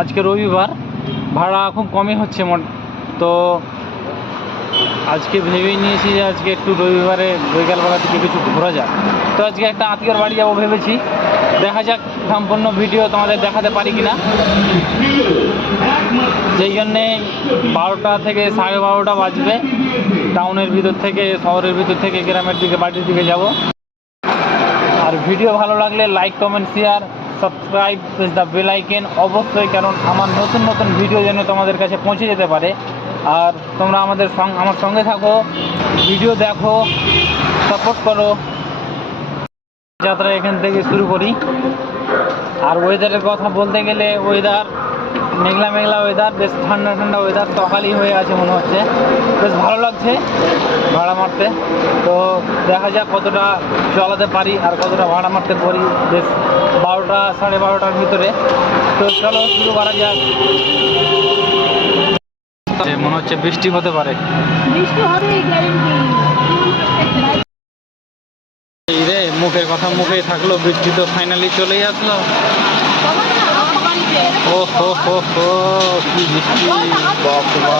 আজকে রবিবার, ভাড়া খুব কমই হচ্ছে তো আজকে ভেবেই নিয়েছি যে আজকে একটু রবিবারে বিকালবেলা থেকে কিছু ঘোরা যাক। তো আজকে একটা আত্মীয়র বাড়ি যাবো ভেবেছি, দেখা যাক সম্পূর্ণ ভিডিও তোমাদের দেখাতে পারি কিনা। যেই জন্যে 12টা থেকে 12:30 বাজবে, টাউনের ভিতর থেকে, শহরের ভিতর থেকে গ্রামের দিকে, বাড়ির দিকে যাব। আর ভিডিও ভালো লাগলে like, comment, share, subscribe, press the bell icon অবশ্যই, কারণ আমার নতুন নতুন ভিডিও যেন তোমাদের কাছে পৌঁছে যেতে পারে। আর তোমরা আমার সঙ্গে থাকো, ভিডিও দেখো, সাপোর্ট করো। যাত্রা এখান থেকে শুরু করি। আর ওয়েদারের কথা বলতে গেলে, ওয়েদার মেঘলা মেঘলা ওয়েদার, বেশ ঠান্ডা ঠান্ডা ওয়েদার, সকালই হয়ে আছে মনে হচ্ছে। বেশ ভালো লাগছে ভাড়া মারতে। তো দেখা যাক কতটা চালাতে পারি আর কতটা ভাড়া মারতে পারি, বেশ 12টা 12:30টার ভিতরে। তো চলো শুরু করা যাক। মনে হচ্ছে বৃষ্টি হতে পারে। এই রে, মুখের কথা মুখেই থাকলো, বৃষ্টি তো ফাইনালি চলেই আসলো। ও হো হো হো, কি বৃষ্টি, বাবা!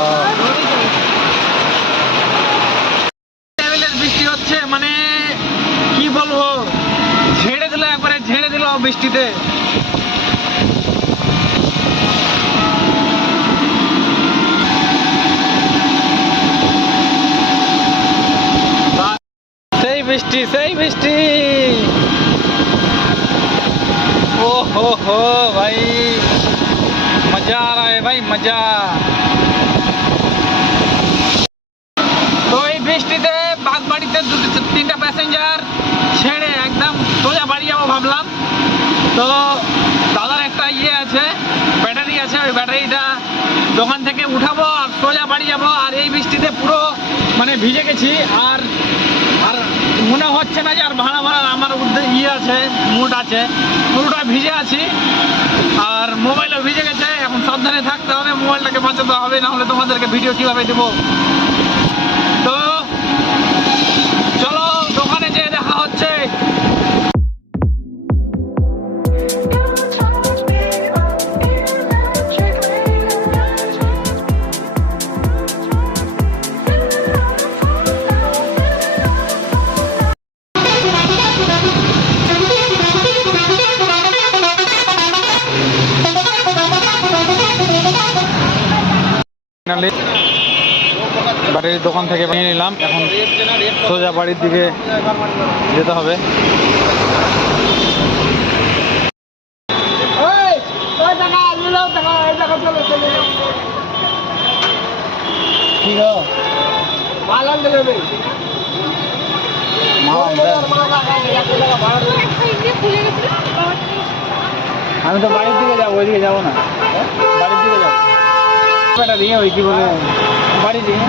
বৃষ্টি হচ্ছে, মানে কি বলবো, ঝেড়ে দিল, একবারে ঝেড়ে দিল বৃষ্টিতে। সেই বৃষ্টি, সেই বৃষ্টি, ओ हो भाई, मजा आ रहा है भाई, मजा। তো এই বৃষ্টিতে বাগবাড়িতে 2-3টা প্যাসেঞ্জার ছেড়ে একদম সোজা বাড়ি যাবো ভাবলাম। তো দাদার একটা আছে, ব্যাটারি আছে, ওই ব্যাটারিটা দোকান থেকে উঠাবো আর সোজা বাড়ি যাবো। আর এই বৃষ্টিতে পুরো মানে ভিজে গেছি, আর আর মনে হচ্ছে না যে আর ভাড়া আমার আছে, মুড আছে, পুরোটা ভিজে আছি। আর মোবাইলও ভিজে গেছে, এখন সাবধানে থাকতে হবে, মোবাইলটাকে বাঁচাতে হবে, না হলে তোমাদেরকে ভিডিও কীভাবে দেবো। তো চলো দোকানে যেয়ে দেখা হচ্ছে। বাড়ির দোকান থেকে নিয়ে নিলাম, এখন সোজা বাড়ির দিকে যেতে হবে। আমি তো বাড়ির দিকে যাবো, ওইদিকে যাবো না, বাড়ির দিকে যাবো। বেটা দিয়ে ওই কি বলে বাড়ি দিয়ে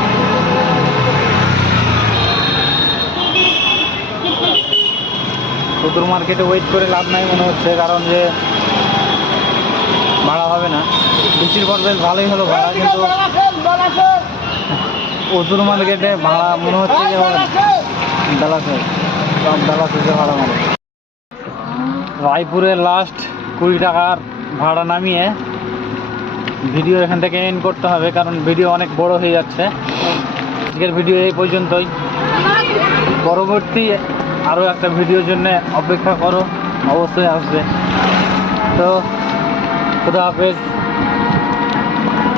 পুতুর মার্কেটে ওয়েট করে লাভ নাই মনে হচ্ছে, কারণ যে ভাড়া হবে না। বৃষ্টির পর বেশ ভালোই হলো ভাড়া, কিন্তু পুতুর মার্কেটে ভাড়া মনে হচ্ছে যে ডালাসে, সব ডালাসে ভাড়া মানে। রায়পুরে লাস্ট 20 টাকার ভাড়া নামিয়ে ভিডিও এখান থেকে এন্ড করতে হবে, কারণ ভিডিও অনেক বড় হয়ে যাচ্ছে। আজকের ভিডিও এই পর্যন্তই। পরবর্তী আরও একটা ভিডিওর জন্য অপেক্ষা করো, অবশ্যই আসবে। তো খুদা হাফেজ।